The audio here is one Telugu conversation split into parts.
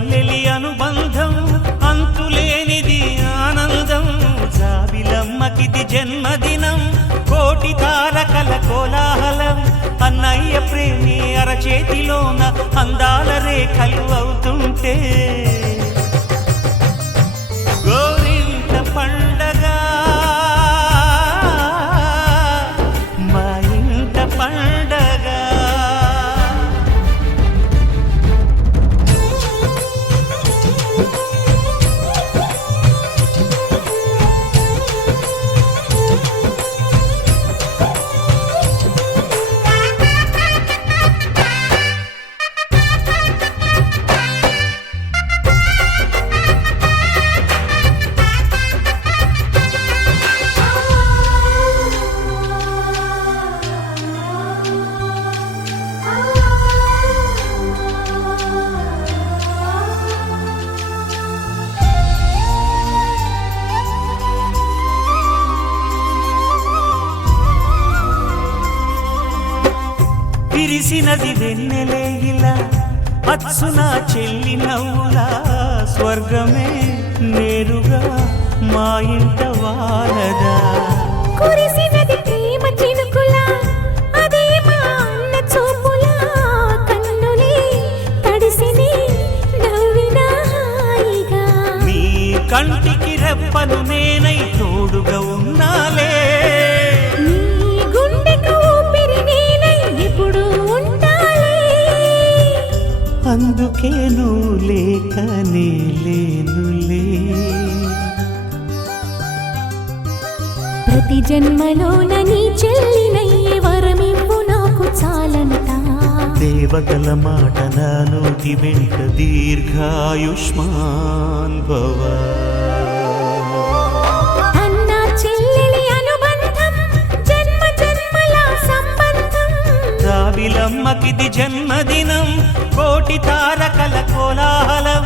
చెల్లెలి అనుబంధం అంతులేనిది ఆనందం జాబిలమ్మకిది జన్మదినం కోటి తారకల కోలాహలం అన్నయ్య ప్రేమి అరచేతిలోన అందాల రేఖలు అవుతుంటే గోరింట పండగ మా ఇంట పండగ. విరిసినది వెన్నెలే ఇలా అచ్చున చెల్లి నవ్వులా స్వర్గమే నేరుగా మా ఇంట వాలదా కురిసినది ప్రేమ చినుకులా అదే మా అన్న చూపులా కన్నులే తడిసిని నవ్వినా హాయిగా నీ కంటికి రెప్పను నేనై తోడుగా ఉన్నాలే అందుకే నువ్వు లేకనే లేనులే ప్రతి జన్మలోన నీ చెల్లినయ్యే వరమివ్వు నాకు చాలంట దేవతల మాట నా నోటి వెంట దీర్ఘాయుష్మాన్ భవ. అన్న చెల్లెలి అనుబంధం జన్మ జన్మల సంబంధం జాబిలమ్మకిది జన్మదినం కోటి తారకల కోలాహలం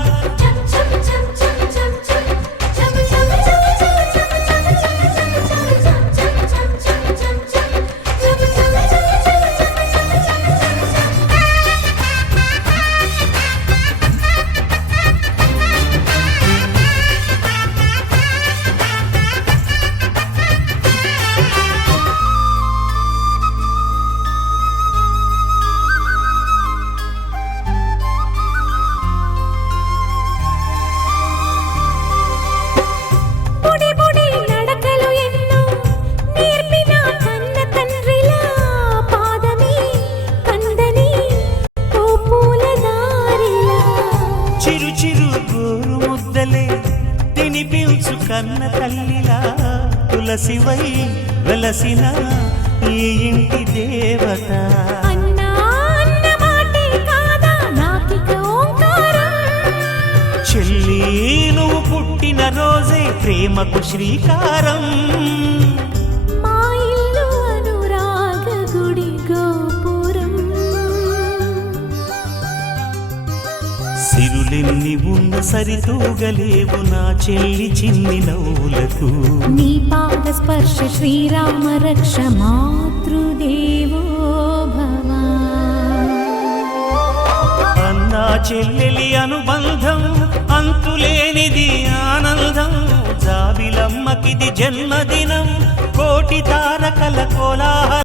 చిరు చిరు గోరు ముద్దలే తినిపించు కన్న తల్లిలా తులసివై వెలసిన ఈ ఇంటి దేవత చెల్లి నువ్వు పుట్టిన రోజే ప్రేమకు శ్రీకారం సిరులెన్ని ఉన్న సరితూగలేవు నా చెల్లి చిన్ని నవ్వులకు నీ పాద స్పర్శ శ్రీరామ రక్ష మాతృదేవో భవ. అన్నా చెల్లెలి అనుబంధం అంతులేనిది ఆనందం జాబిలమ్మకిది జన్మదినం కోటి తారకల కోలాహలం